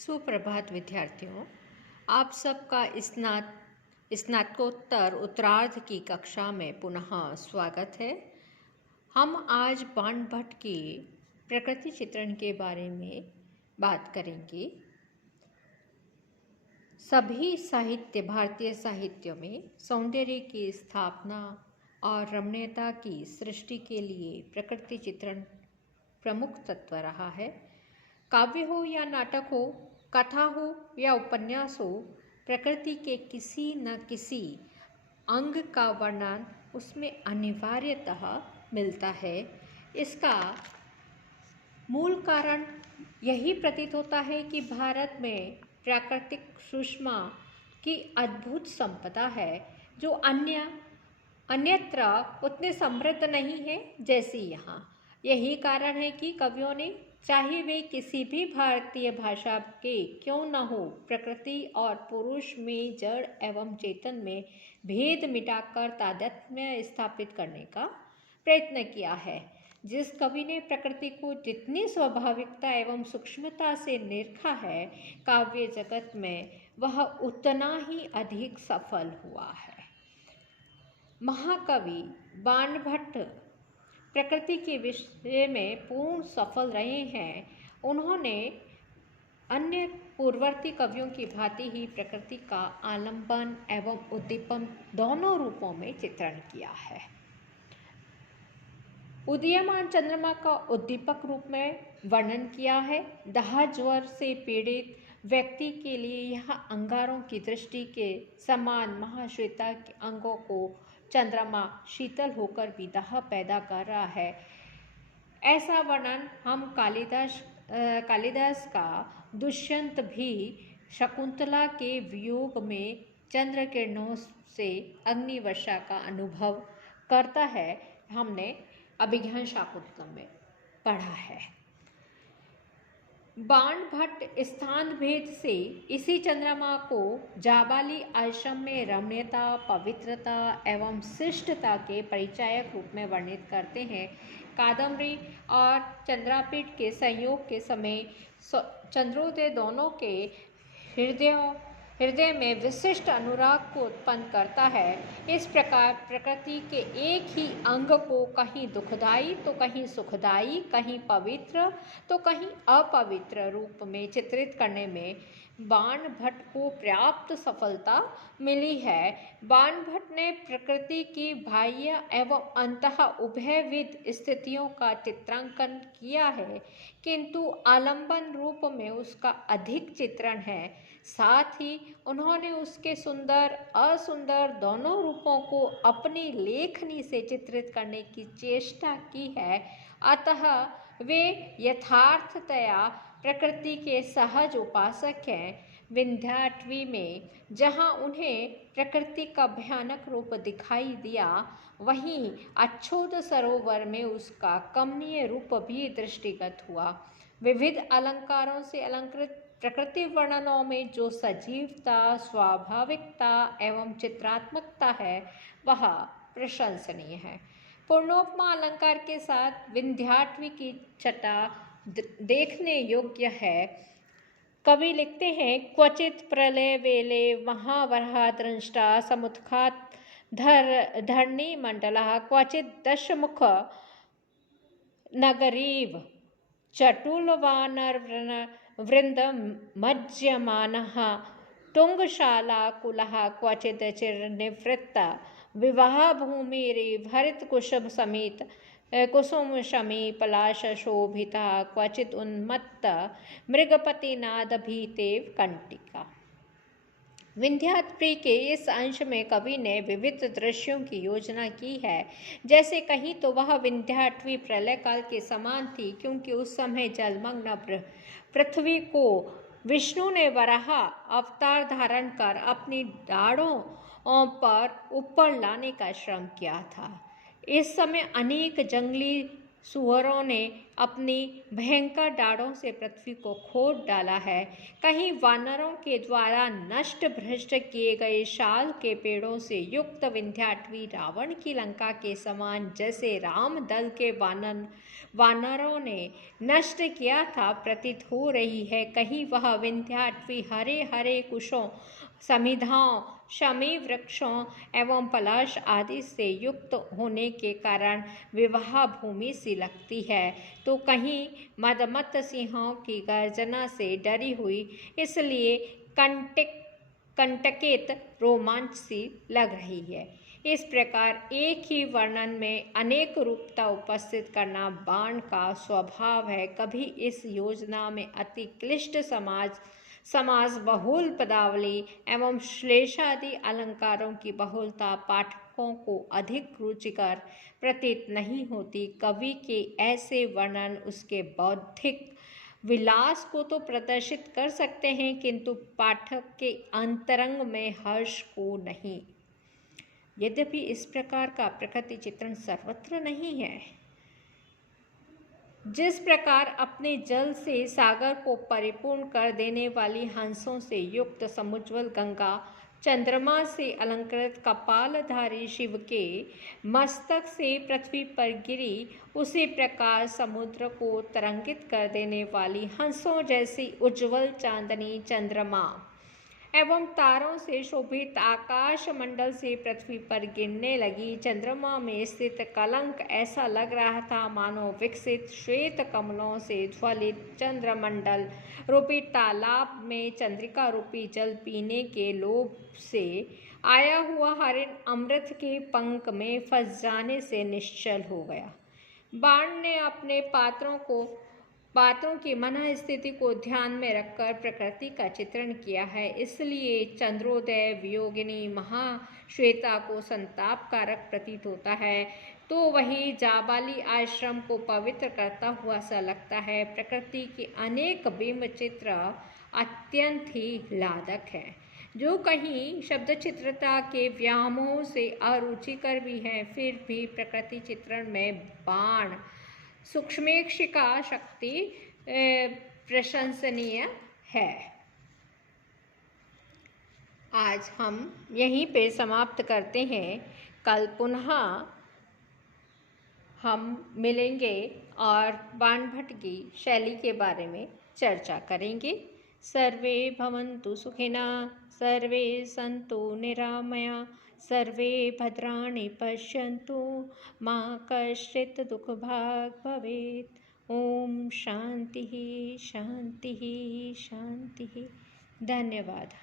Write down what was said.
सुप्रभात विद्यार्थियों, आप सबका स्नातकोत्तर उत्तरार्ध की कक्षा में पुनः स्वागत है। हम आज बाणभट्ट की प्रकृति चित्रण के बारे में बात करेंगे। सभी साहित्य, भारतीय साहित्य में सौंदर्य की स्थापना और रमणीयता की सृष्टि के लिए प्रकृति चित्रण प्रमुख तत्व रहा है। काव्य हो या नाटक हो, कथा हो या उपन्यास हो, प्रकृति के किसी न किसी अंग का वर्णन उसमें अनिवार्यतः मिलता है। इसका मूल कारण यही प्रतीत होता है कि भारत में प्राकृतिक सुषमा की अद्भुत संपदा है, जो अन्यत्र उतने समृद्ध नहीं है जैसी यहाँ। यही कारण है कि कवियों ने, चाहे वे किसी भी भारतीय भाषा के क्यों न हो, प्रकृति और पुरुष में, जड़ एवं चेतन में भेद मिटाकर तादात्म्य स्थापित करने का प्रयत्न किया है। जिस कवि ने प्रकृति को जितनी स्वाभाविकता एवं सूक्ष्मता से निरखा है काव्य जगत में, वह उतना ही अधिक सफल हुआ है। महाकवि बाणभट्ट प्रकृति के विषय में पूर्ण सफल रहे हैं। उन्होंने अन्य पूर्ववर्ती कवियों की भांति ही प्रकृति का आलंबन एवं उद्दीपन दोनों रूपों में चित्रण किया है। उदीयमान चंद्रमा का उद्दीपक रूप में वर्णन किया है। दाह ज्वर से पीड़ित व्यक्ति के लिए यह अंगारों की दृष्टि के समान महाश्वेता के अंगों को चंद्रमा शीतल होकर भी दाह पैदा कर रहा है। ऐसा वर्णन हम कालिदास का दुष्यंत भी शकुंतला के वियोग में चंद्र किरणों से अग्नि वर्षा का अनुभव करता है, हमने अभिज्ञान शाकुंतलम में पढ़ा है। बाणभट्ट स्थान भेद से इसी चंद्रमा को जाबाली आश्रम में रमणीयता, पवित्रता एवं शिष्टता के परिचायक रूप में वर्णित करते हैं। कादम्बरी और चंद्रापीठ के संयोग के समय चंद्रोदय दोनों के हृदय में विशिष्ट अनुराग को उत्पन्न करता है। इस प्रकार प्रकृति के एक ही अंग को कहीं दुखदायी तो कहीं सुखदायी, कहीं पवित्र तो कहीं अपवित्र रूप में चित्रित करने में बाणभट्ट को पर्याप्त सफलता मिली है। बाणभट्ट ने प्रकृति की बाह्य एवं अंतः उभयविध स्थितियों का चित्रांकन किया है, किंतु आलंबन रूप में उसका अधिक चित्रण है। साथ ही उन्होंने उसके सुंदर असुंदर दोनों रूपों को अपनी लेखनी से चित्रित करने की चेष्टा की है। अतः वे यथार्थतया प्रकृति के सहज उपासक हैं। विंध्याटवी में जहाँ उन्हें प्रकृति का भयानक रूप दिखाई दिया, वहीं अच्छोद सरोवर में उसका कमनीय रूप भी दृष्टिगत हुआ। विविध अलंकारों से अलंकृत प्रकृति वर्णनों में जो सजीवता, स्वाभाविकता एवं चित्रात्मकता है, वह प्रशंसनीय है। पूर्णोपमा अलंकार के साथ विंध्याटवी की छटा देखने योग्य है। कवि लिखते हैं, क्वचित प्रलय वेले महावराह दृष्टा समुत्खात धरणी मंडलः, क्वचित दशमुख नगरीव चटुलवानर वृन्दमज्यमानः तुंगशालाकुलः, क्वचित् चिरनिवृत्त विवाहभूमिरिव हरितकुसुम समेत कुसुम शमी पलाश शोभिता, क्वचित् उन्मत्त मृगपतिनादभीतेव कंटिका। विंध्याटवी के इस अंश में कवि ने विविध दृश्यों की योजना की है। जैसे कहीं तो वह विंध्याटवी प्रलय काल के समान थी, क्योंकि उस समय जलमग्न पृथ्वी को विष्णु ने वराह अवतार धारण कर अपनी डाढ़ों पर ऊपर लाने का श्रम किया था। इस समय अनेक जंगली सुअरों ने अपनी भयंकर डाढ़ों से पृथ्वी को खोद डाला है। कहीं वानरों के द्वारा नष्ट भ्रष्ट किए गए शाल के पेड़ों से युक्त विंध्याटवी रावण की लंका के समान जैसे राम दल के वानरों ने नष्ट किया था प्रतीत हो रही है। कहीं वह विंध्याटवी हरे हरे कुशों, समिधाओं, शमी वृक्षों एवं पलाश आदि से युक्त होने के कारण विवाह भूमि सी लगती है, तो कहीं मदमत्त सिंहों की गर्जना से डरी हुई इसलिए कंटकित रोमांच सी लग रही है। इस प्रकार एक ही वर्णन में अनेक रूपता उपस्थित करना बाण का स्वभाव है। कभी इस योजना में अति क्लिष्ट समास बहुल पदावली एवं श्लेषादि अलंकारों की बहुलता पाठकों को अधिक रुचिकर प्रतीत नहीं होती। कवि के ऐसे वर्णन उसके बौद्धिक विलास को तो प्रदर्शित कर सकते हैं, किंतु पाठक के अंतरंग में हर्ष को नहीं। यद्यपि इस प्रकार का प्रकृति चित्रण सर्वत्र नहीं है। जिस प्रकार अपने जल से सागर को परिपूर्ण कर देने वाली हंसों से युक्त समुज्वल गंगा चंद्रमा से अलंकृत कपालधारी शिव के मस्तक से पृथ्वी पर गिरी, उसी प्रकार समुद्र को तरंगित कर देने वाली हंसों जैसी उज्ज्वल चांदनी चंद्रमा एवं तारों से शोभित आकाश मंडल से पृथ्वी पर गिरने लगी। चंद्रमा में स्थित कलंक ऐसा लग रहा था मानो विकसित श्वेत कमलों से ज्वलित चंद्रमंडल रूपी तालाब में चंद्रिका रूपी जल पीने के लोभ से आया हुआ हरिण अमृत के पंख में फंस जाने से निश्चल हो गया। बाण ने अपने पात्रों की मन स्थिति को ध्यान में रखकर प्रकृति का चित्रण किया है, इसलिए चंद्रोदय वियोगिनी महाश्वेता को संतापकारक प्रतीत होता है, तो वही जाबाली आश्रम को पवित्र करता हुआ सा लगता है। प्रकृति के अनेक बिंब चित्र अत्यंत ही लादक है, जो कहीं शब्द चित्रता के व्यामोह से अरुचिकर भी हैं, फिर भी प्रकृति चित्रण में बाण सूक्ष्मेक्षिका शक्ति प्रशंसनीय है। आज हम यहीं पे समाप्त करते हैं। कल पुनः हम मिलेंगे और बाणभट्ट की शैली के बारे में चर्चा करेंगे। सर्वे भवन्तु सुखिनः, सर्वे सन्तु निरामया, सर्वे भद्राणि पश्यन्तु, मा कश्चित् दुःखभाग् भवेत्। ओम शांति शांति शांति। धन्यवाद।